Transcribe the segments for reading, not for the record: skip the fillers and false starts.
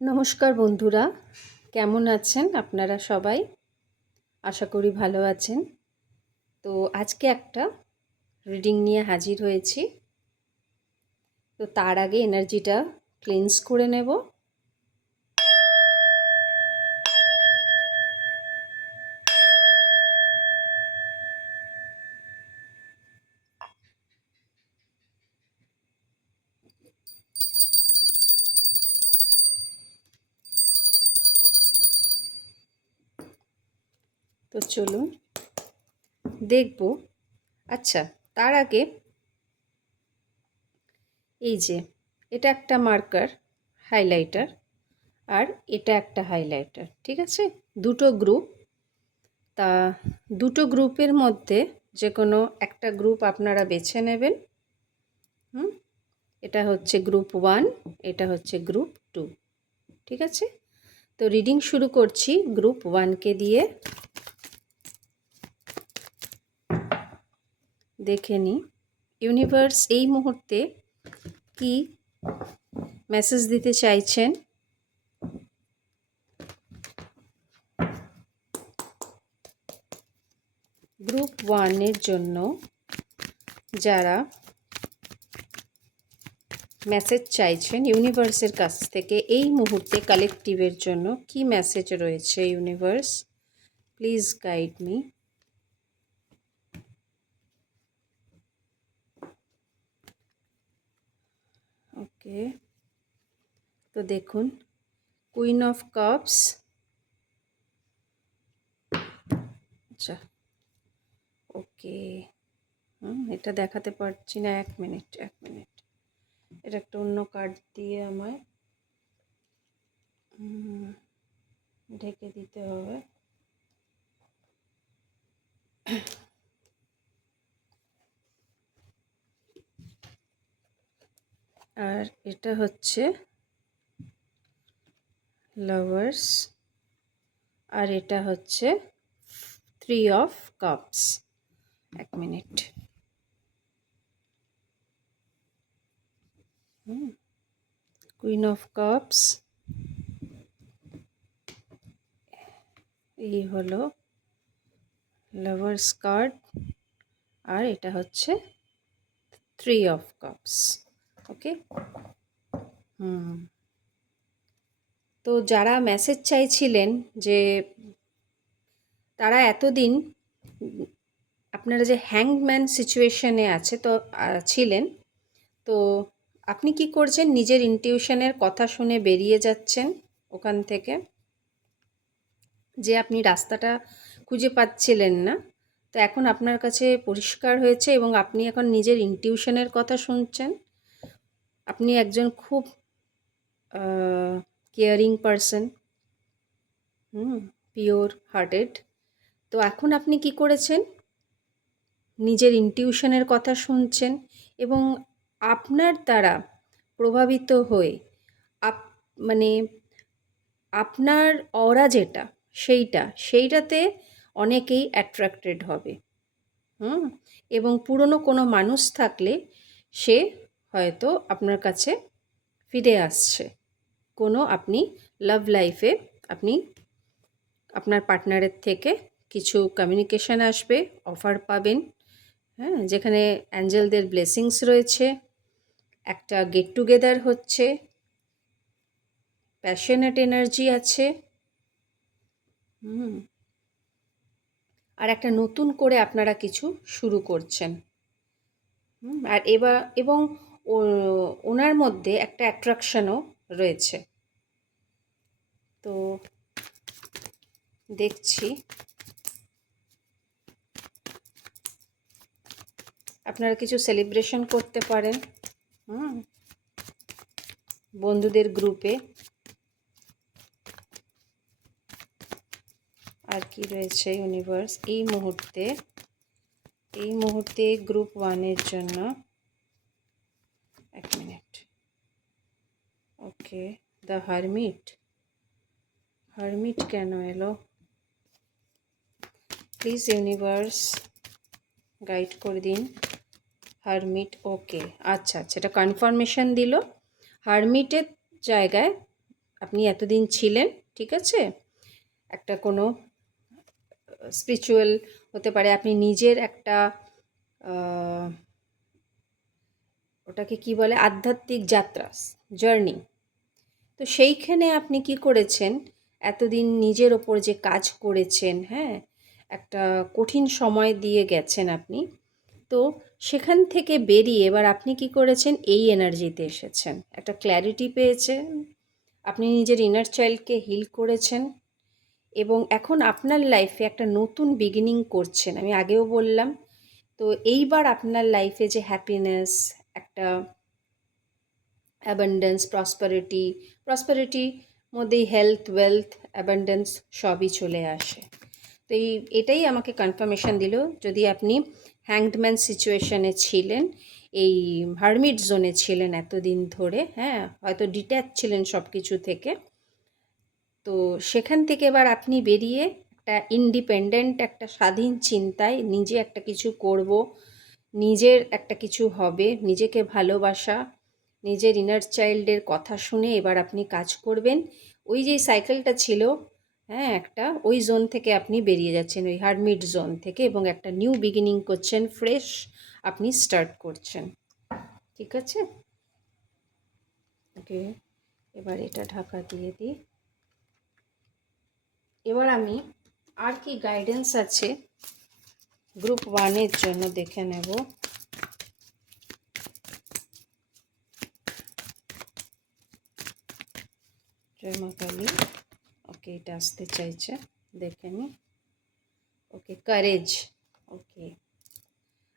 নমস্কার বন্ধুরা, কেমন আছেন আপনারা সবাই? আশা করি ভালো আছেন। তো আজকে একটা রিডিং নিয়ে হাজির হয়েছি। তো তার আগে এনার্জিটা ক্লিনস করে নেব। তো চলুন দেখব। আচ্ছা, তার আগে এই যে এটা একটা মার্কার হাইলাইটার, আর এটা একটা হাইলাইটার, ঠিক আছে? দুটো গ্রুপ। তা দুটো গ্রুপের মধ্যে যে কোনো একটা গ্রুপ আপনারা বেছে নেবেন। এটা হচ্ছে গ্রুপ 1, এটা হচ্ছে গ্রুপ 2, ঠিক আছে? তো রিডিং শুরু করছি গ্রুপ 1কে দিয়ে। দেখে নিই ইউনিভার্স এই মুহূর্তে কি মেসেজ দিতে চাইছেন। গ্রুপ 1-এর জন্য যারা মেসেজ চাইছেন ইউনিভার্সের কাছ থেকে এই মুহূর্তে কালেকটিভের জন্য কি মেসেজ রয়েছে ইউনিভার্স, প্লিজ গাইড মি। ওকে, তো দেখুন কুইন অফ কাপস। আচ্ছা, ওকে, এটা দেখাতে পারছি না, এক মিনিট এটা একটা অন্য কার্ড দিয়ে আমায় ঢেকে দিতে হবে। আর এটা হচ্ছে লাভার্স, আর এটা হচ্ছে 3 অফ কাপস। এক মিনিট, কুইন অফ কাপস, এই হলো লাভার্স কার্ড, আর এটা হচ্ছে 3 অফ কাপস। ওকে, তো যারা মেসেজ চাইছিলেন যে তারা এতদিন আপনারা যে হ্যাংম্যান সিচুয়েশনে আছে তো ছিলেন, তো আপনি কি করছেন, নিজের ইনটিউশনের কথা শুনে বেরিয়ে যাচ্ছেন ওখান থেকে। যে আপনি রাস্তাটা খুঁজে পাচ্ছিলেন না, তো এখন আপনার কাছে পরিষ্কার হয়েছে এবং আপনি এখন নিজের ইনটিউশনের কথা শুনছেন। আপনি একজন খুব কেয়ারিং পারসন, পিওর হার্টেড। তো এখন আপনি কি করেছেন, নিজের ইনটিউশনের কথা শুনছেন এবং আপনার দ্বারা প্রভাবিত হয়ে মানে আপনার অরা যেটা সেইটাতে অনেকেই অ্যাট্রাক্টেড হবে। এবং পুরনো কোনো মানুষ থাকলে সে হয়তো আপনার কাছে ফিরে আসছে। কোনো আপনি লাভ লাইফে আপনি আপনার পার্টনারের থেকে কিছু কমিউনিকেশান আসবে, অফার পাবেন, যেখানে অ্যাঞ্জেলদের ব্লেসিংস রয়েছে, একটা গেট টুগেদার হচ্ছে, প্যাশনেট এনার্জি আছে, আর একটা নতুন করে আপনারা কিছু শুরু করছেন। আর এবং ওনার মধ্যে একটা অ্যাট্রাকশনও রয়েছে। তো দেখছি আপনারা কিছু সেলিব্রেশন করতে পারেন বন্ধুদের গ্রুপে। আর কি রয়েছে ইউনিভার্স এই মুহূর্তে গ্রুপ 1-এর জন্য। এক মিনিট, ওকে, দ্য হারমিট কেন এলো, প্লিজ ইউনিভার্স গাইড করে দিন। হারমিট, ওকে, আচ্ছা, এটা কনফার্মেশন দিল। হারমিটের জায়গায় আপনি এতদিন ছিলেন, ঠিক আছে? একটা কোনো স্পিরিচুয়াল হতে পারে, আপনি নিজের একটা ওটাকে কি বলে, আধ্যাত্মিক যাত্রা, জার্নি। তো সেইখানে আপনি কি করেছেন, এতদিন নিজের ওপর যে কাজ করেছেন, হ্যাঁ, একটা কঠিন সময় দিয়ে গেছেন আপনি। তো সেখান থেকে বেরিয়ে এবার আপনি কি করেছেন, এই এনার্জিতে এসেছেন, একটা ক্ল্যারিটি পেয়েছেন, আপনি নিজের ইনার চাইল্ডকে হিল করেছেন এবং এখন আপনার লাইফে একটা নতুন বিগিনিং করছেন। আমি আগেও বললাম। তো এইবার আপনার লাইফে যে হ্যাপিনেস, একটা অ্যাবান্ডেন্স, প্রসপারিটি মধ্যেই হেলথ, ওয়েলথ, অ্যাবান্ডেন্স সবই চলে আসে। তো এটাই আমাকে কনফার্মেশন দিল। যদি আপনি হ্যাংডম্যান সিচুয়েশনে ছিলেন, এই হারমিট জোনে ছিলেন এতদিন ধরে, হ্যাঁ, হয়তো ডিট্যাচ ছিলেন সব কিছু থেকে, তো সেখান থেকে এবার আপনি বেরিয়ে একটা ইন্ডিপেন্ডেন্ট, একটা স্বাধীন চিন্তায় নিজে একটা কিছু করব, নিজের একটা কিছু হবে, নিজেকে ভালোবাসা, নিজের ইনার চাইল্ডের কথা শুনে এবার আপনি কাজ করবেন। ওই যে সাইকেলটা ছিল, হ্যাঁ, একটা ওই জোন থেকে আপনি বেরিয়ে যাচ্ছেন, ওই হারমিট জোন থেকে, এবং একটা নিউ বিগিনিং করছেন, ফ্রেশ আপনি স্টার্ট করছেন। ঠিক আছে? ওকে, এবার এটা ঢাকা দিয়ে দিই। এবার আমি আর কি গাইডেন্স আছে গ্রুপ 1-এর জন্য দেখে নেব। জয় মা কালী। ওকে, এটা আসতে চাইছে, দেখে নি। Okay, courage. Okay,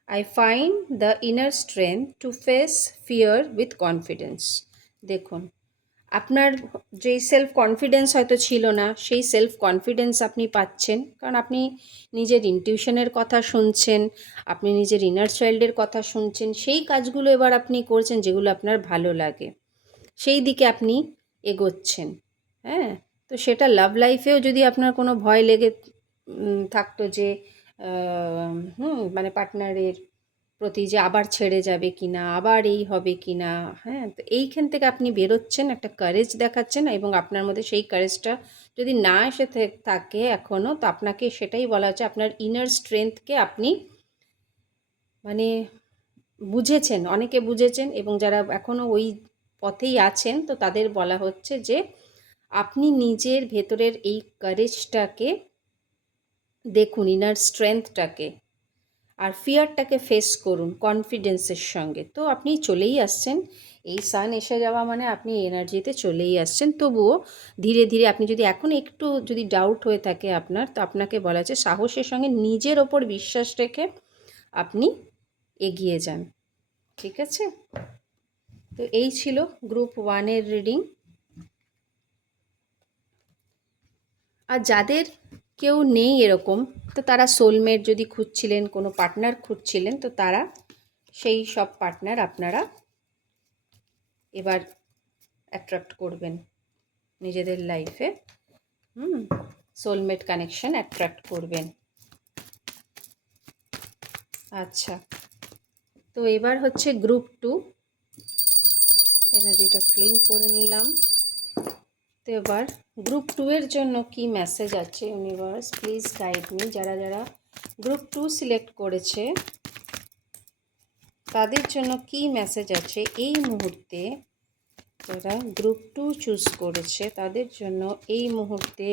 I find the inner strength to face fear with confidence. দেখুন, আপনার যেই সেলফ কনফিডেন্স হয়তো ছিল না, সেই সেলফ কনফিডেন্স আপনি পাচ্ছেন, কারণ আপনি নিজের ইনটিউশনের কথা শুনছেন, আপনি নিজের ইনার চাইল্ডের কথা শুনছেন, সেই কাজগুলো এবার আপনি করছেন যেগুলো আপনার ভালো লাগে, সেই দিকে আপনি এগোচ্ছেন। হ্যাঁ, তো সেটা লাভ লাইফেও যদি আপনার কোনো ভয় লেগে থাকতো যে মানে পার্টনারের প্রতি যে আবার ছেড়ে যাবে কি না, আবার এই হবে কি না, হ্যাঁ, তো এইখান থেকে আপনি বেরোচ্ছেন, একটা কারেজ দেখাচ্ছেন, এবং আপনার মধ্যে সেই কারেজটা যদি না এসে থাকে এখনও, তো আপনাকে সেটাই বলা হচ্ছে, আপনার ইনার স্ট্রেংথকে আপনি মানে বুঝেছেন, অনেকে বুঝেছেন, এবং যারা এখনও ওই পথেই আছেন, তো তাদের বলা হচ্ছে যে আপনি নিজের ভেতরের এই কারেজটাকে দেখুন, ইনার স্ট্রেংথটাকে, আর ফিয়ারটাকে ফেস করুন কনফিডেন্সের সঙ্গে। তো আপনি চলেই আসছেন, এই সান এসে যাওয়া মানে আপনি এনার্জিতে চলেই আসছেন। তবুও ধীরে ধীরে আপনি যদি এখন একটু যদি ডাউট হয়ে থাকে আপনার, তো আপনাকে বলা আছে সাহসের সঙ্গে নিজের ওপর বিশ্বাস রেখে আপনি এগিয়ে যান। ঠিক আছে? তো এই ছিল গ্রুপ 1-এর রিডিং। আর যাদের কেউ নেই এরকম, তো তারা সোলমেট যদি খুঁজছিলেন, কোনো পার্টনার খুঁজছিলেন, তো তারা সেই সব পার্টনার আপনারা এবার অ্যাট্রাক্ট করবেন নিজেদের লাইফে। সোলমেট কানেকশন অ্যাট্রাক্ট করবেন। আচ্ছা, তো এবার হচ্ছে গ্রুপ 2। এনার্জিটা ক্লিন করে নিলাম। তো এবার গ্রুপ 2-এর জন্য কি মেসেজ আছে, ইউনিভার্স প্লিজ গাইড মি। যারা যারা গ্রুপ 2 সিলেক্ট করেছে তাদের জন্য কি মেসেজ আছে এই মুহূর্তে, যারা গ্রুপ 2 চুজ করেছে তাদের জন্য এই মুহূর্তে।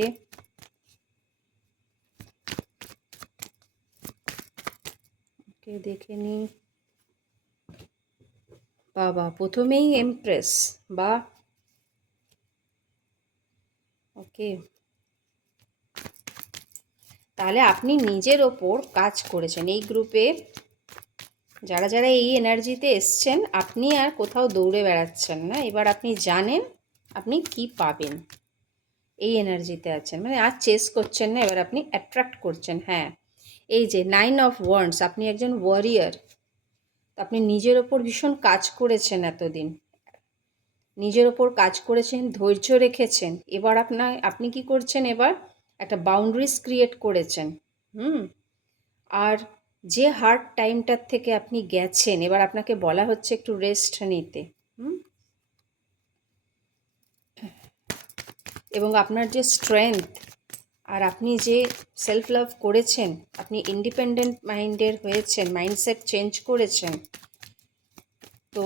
ওকে, দেখে নিই। বাবা, প্রথমেই এমপ্রেস, বা ওকে, তাহলে আপনি নিজের ওপর কাজ করেছেন এই গ্রুপে। যারা যারা এই এনার্জিতে এসছেন, আপনি আর কোথাও দৌড়ে বেড়াচ্ছেন না, এবার আপনি জানেন আপনি কি পাবেন, এই এনার্জিতে আছেন, মানে আর চেস করছেন না, এবার আপনি অ্যাট্রাক্ট করছেন। হ্যাঁ, এই যে 9 অফ ওয়ান্ডস, আপনি একজন ওয়ারিয়ার। আপনি নিজের ওপর ভীষণ কাজ করেছেন এতদিন, নিজের ওপর কাজ করেছেন, ধৈর্য রেখেছেন। এবার আপনি কি করছেন, এবার একটা বাউন্ডারিজ ক্রিয়েট করেছেন। আর যে হার্ড টাইমটার থেকে আপনি গেছেন, এবার আপনাকে বলা হচ্ছে একটু রেস্ট নিতে। এবং আপনার যে স্ট্রেংথ আর আপনি যে সেলফ লাভ করেছেন, আপনি ইন্ডিপেন্ডেন্ট মাইন্ডের হয়েছেন, মাইন্ডসেট চেঞ্জ করেছেন, তো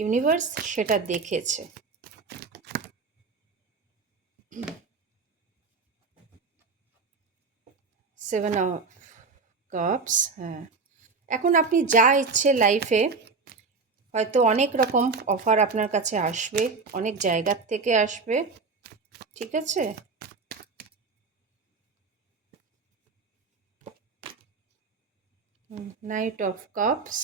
ইউনিভার্স সেটা দেখেছে। 7 অফ কাপস, হ্যাঁ। এখন আপনি যা ইচ্ছে লাইফে, হয়তো অনেক রকম অফার আপনার কাছে আসবে, অনেক জায়গার থেকে আসবে, ঠিক আছে? নাইট অফ কাপস,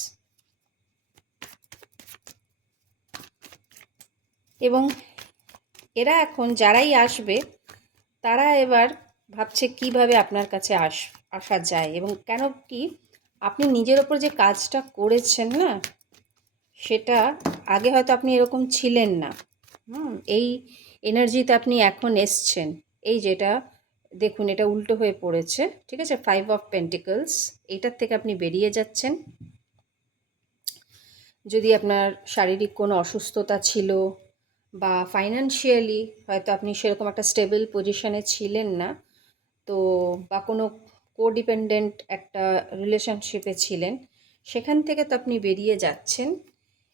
এবং এরা এখন যারাই আসবে তারা এবার ভাবছে কিভাবে আপনার কাছে আসা যায়, এবং কেন কি আপনি নিজের ওপর যে কাজটা করেছেন না, সেটা আগে হয়তো আপনি এরকম ছিলেন না। এই এনার্জিতে আপনি এখন এসছেন। এই যেটা দেখুন, এটা উল্টো হয়ে পড়েছে, ঠিক আছে? 5 অফ পেন্টিকলস, এইটার থেকে আপনি বেরিয়ে যাচ্ছেন। যদি আপনার শারীরিক কোনো অসুস্থতা ছিল বা ফাইন্যান্সিয়ালি হয়তো আপনি সেরকম একটা স্টেবল পজিশনে ছিলেন না, তো বা কোনো কোডিপেন্ডেন্ট একটা রিলেশনশিপে ছিলেন, সেখান থেকে তো আপনি বেরিয়ে যাচ্ছেন।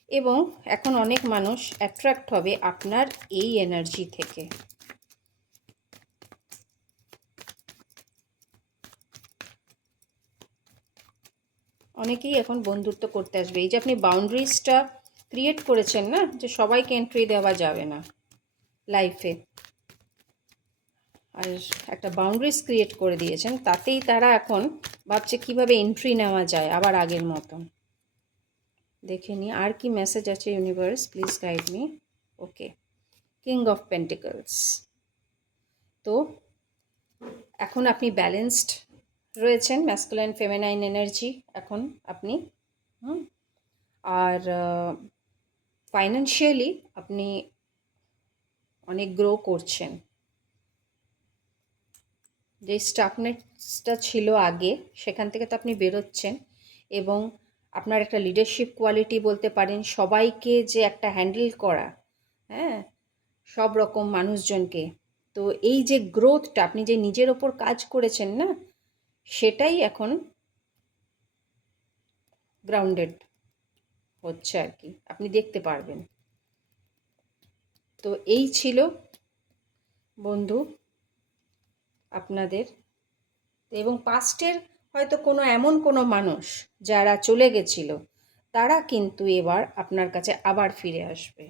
এবং এখন অনেক মানুষ অ্যাট্রাক্ট হবে আপনার এই এনার্জি থেকে। অনেকেই এখন বন্ধুত্ব করতে আসবে। এই যে আপনি বাউন্ডারিজটা ক্রিয়েট করেছেন না, যে সবাইকে এন্ট্রি দেওয়া যাবে না লাইফে, আর একটা বাউন্ডারিজ ক্রিয়েট করে দিয়েছেন, তাতেই তারা এখন ভাবছে কিভাবে এন্ট্রি নেওয়া যায় আবার আগের মতন। দেখে নি আর কি মেসেজ আছে universe, please guide me. Okay, king of pentacles. তো এখন আপনি ব্যালেন্সড রয়েছেন, ম্যাসকুলাইন ফেমিনাইন এনার্জি এখন আপনি, আর ফাইন্যান্সিয়ালি আপনি অনেক গ্রো করছেন। যে স্টাকনেসটা ছিল আগে, সেখান থেকে তো আপনি বেরোচ্ছেন, এবং আপনার একটা লিডারশিপ কোয়ালিটি বলতে পারেন, সবাইকে যে একটা হ্যান্ডেল করা, হ্যাঁ, সব রকম মানুষজনকে। তো এই যে গ্রোথটা, আপনি যে নিজের ওপর কাজ করেছেন না, সেটাই এখন গ্রাউন্ডেড হচ্ছে আর কি, আপনি দেখতে পারবেন। তো এই ছিল বন্ধু আপনাদের, এবং পাস্টের হয়তো কোনো এমন কোনো মানুষ যারা চলে গেছিল, তারা কিন্তু এবার আপনার কাছে আবার ফিরে আসবে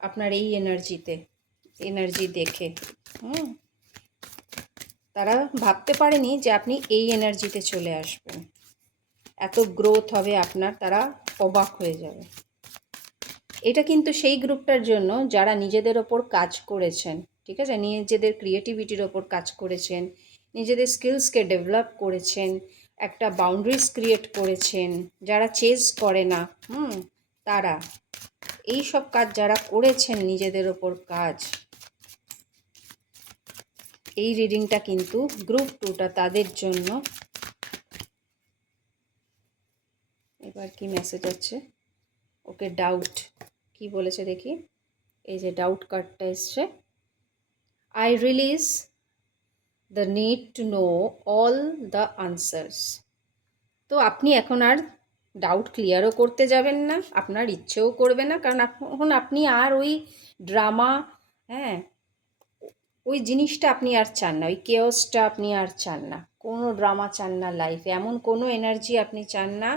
আপনার এই এনার্জি দেখে। তারা ভাবতে পারেনি যে আপনি এই এনার্জিতে চলে আসবেন, এত গ্রোথ হবে আপনার, তারা অবাক হয়ে যাবে। এটা কিন্তু সেই গ্রুপটার জন্য যারা নিজেদের ওপর কাজ করেছেন, ঠিক আছে? নিজেদের ক্রিয়েটিভিটির ওপর কাজ করেছেন, নিজেদের স্কিলসকে ডেভেলপ করেছেন, একটা বাউন্ডারিজ ক্রিয়েট করেছেন, যারা চেজ করে না, তারা এই সব কাজ যারা করেছেন, নিজেদের ওপর কাজ, এই রিডিংটা কিন্তু গ্রুপ 2টা তাদের জন্য। এবার কি মেসেজ আছে? ওকে, ডাউট কি বলেছে দেখি। এই যে ডাউট কার্ডটা এসছে, I release the need to know all the answers. তো আপনি এখন আর ডাউট ক্লিয়ারও করতে যাবেন না, আপনার ইচ্ছেও করবে না, কারণ এখন আপনি আর ওই ড্রামা, হ্যাঁ, ওই জিনিসটা আপনি আর চান না, ওই কেওসটা আপনি আর চান না, কোনো ড্রামা চান না লাইফে, এমন কোনো এনার্জি আপনি চান না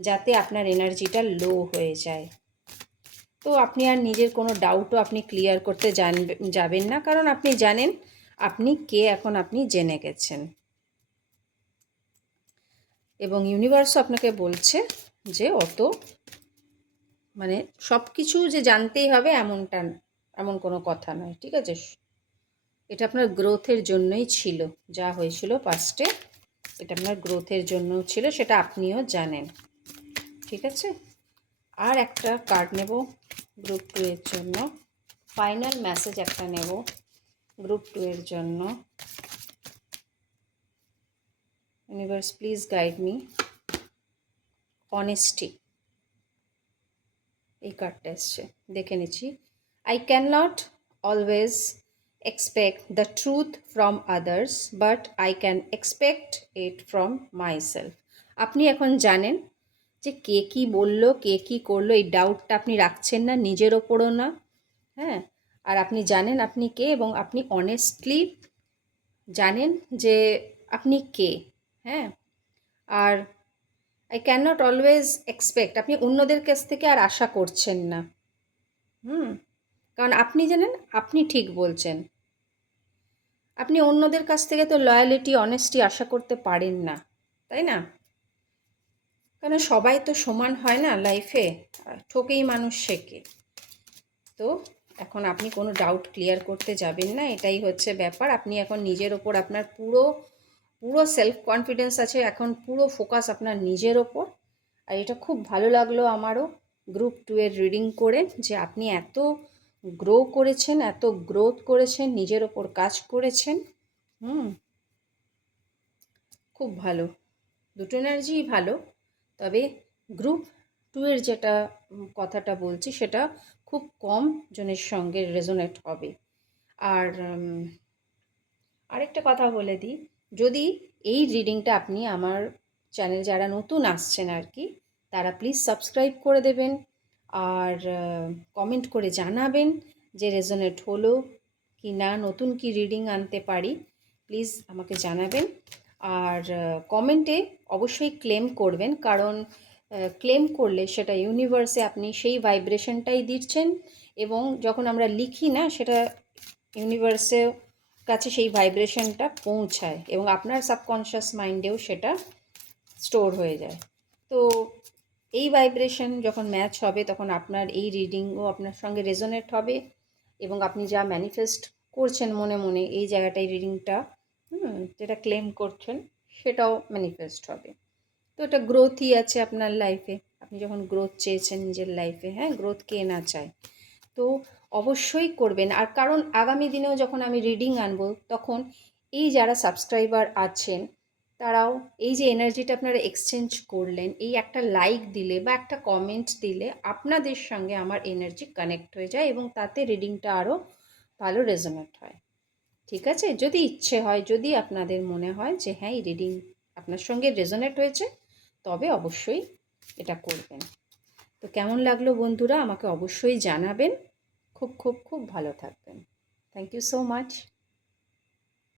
যাতে আপনার এনার্জিটা লো হয়ে যায়। তো আপনি আর নিজের কোনো ডাউটও আপনি ক্লিয়ার করতে যাবেন না, কারণ আপনি জানেন আপনি কে, এখন আপনি জেনে গেছেন। এবং ইউনিভার্সও আপনাকে বলছে যে অত মানে সব কিছু যে জানতেই হবে এমন কোনো কথা নয়, ঠিক আছে? এটা আপনার গ্রোথের জন্যই ছিল, যা হয়েছিল পাস্টে, এটা আপনার গ্রোথের জন্য ছিল, সেটা আপনিও জানেন, ঠিক আছে? আর একটা কার্ড নেব গ্রুপ 2 এর জন্য, ফাইনাল মেসেজ একটা নেব গ্রুপ 2 এর জন্য। Universe, please guide me. Honesty, এই কার্ডটা এসছে, দেখে নিচ্ছি। I can not always expect the truth from others, but I can expect it from myself. আপনি এখন জানেন যে কে কি বললো, কে কি করলো, এই ডাউটটা আপনি রাখছেন না, নিজের ওপরও না। হ্যাঁ, আর আপনি জানেন আপনি কে, এবং আপনি অনেস্টলি জানেন যে আপনি কে। হ্যাঁ, আর I can not always expect, আপনি অন্যদের কাছ থেকে আর আশা করছেন না। কারণ আপনি জানেন আপনি ঠিক বলছেন। আপনি অন্যদের কাছ থেকে তো লয়ালিটি, অনেস্টি আশা করতে পারেন না, তাই না? কারণ সবাই তো সমান হয় না লাইফে, ঠকেই মানুষ শেখে। তো এখন আপনি কোনো ডাউট ক্লিয়ার করতে যাবেন না, এটাই হচ্ছে ব্যাপার। আপনি এখন নিজের ওপর আপনার পুরো পুরো সেলফ কনফিডেন্স আছে, এখন পুরো ফোকাস আপনার নিজের ওপর। আর এটা খুব ভালো লাগলো আমারও গ্রুপ 2 এর রিডিং করে, যে আপনি এত গ্রো করেছেন, এত গ্রোথ করেছেন, নিজের ওপর কাজ করেছেন। খুব ভালো, দুটো এনার্জিই ভালো। তবে গ্রুপ 2 এর যেটা কথাটা বলছি, সেটা খুব কম জনের সঙ্গে রেজোনেট হবে। আর আরেকটা কথা বলে দিই, যদি এই রিডিংটা আপনি আমার চ্যানেল যারা নতুন আসছেন আর কি, তারা প্লিজ সাবস্ক্রাইব করে দেবেন, আর কমেন্ট করে জানাবেন যে রেজোনেট হলো কি না, নতুন কি রিডিং আনতে পারি, প্লিজ আমাকে জানাবেন। আর কমেন্টে অবশ্যই ক্লেম করবেন, কারণ ক্লেম করলে সেটা ইউনিভার্সে আপনি সেই ভাইব্রেশনটাই দিচ্ছেন, এবং যখন আমরা লিখি না, সেটা ইউনিভার্সেও কাছে সেই ভাইব্রেশনটা পৌঁছায়, এবং আপনার সাবকনশিয়াস মাইন্ডেও সেটা স্টোর হয়ে যায়। তো এই ভাইব্রেশন যখন ম্যাচ হবে, তখন আপনার এই রিডিংও আপনার সঙ্গে রেজোনেট হবে, এবং আপনি যা ম্যানিফেস্ট করছেন মনে মনে এই জায়গাটায় রিডিংটা, যেটা ক্লেম করছেন, সেটাও ম্যানিফেস্ট হবে। তো এটা গ্রোথই আছে আপনার লাইফে। আপনি যখন গ্রোথ চেয়েছেন নিজের লাইফে, হ্যাঁ, গ্রোথ কে না চায়, তো অবশ্যই করবেন। আর কারণ আগামী দিনেও যখন আমি রিডিং আনবো, তখন এই যারা সাবস্ক্রাইবার আছেন, তারাও এই যে এনার্জিটা আপনারা এক্সচেঞ্জ করলেন, এই একটা লাইক দিলে বা একটা কমেন্ট দিলে আপনাদের সঙ্গে আমার এনার্জি কানেক্ট হয়ে যায়, এবং তাতে রিডিংটা আরও ভালো রেজোনেট হয়। ঠিক আছে, যদি ইচ্ছে হয়, যদি আপনাদের মনে হয় যে হ্যাঁ এই রিডিং আপনার সঙ্গে রেজোনেট হয়েছে, তবে অবশ্যই এটা করবেন। তো কেমন লাগলো বন্ধুরা, আমাকে অবশ্যই জানাবেন। খুব খুব খুব ভালো থাকবেন। Thank you so much.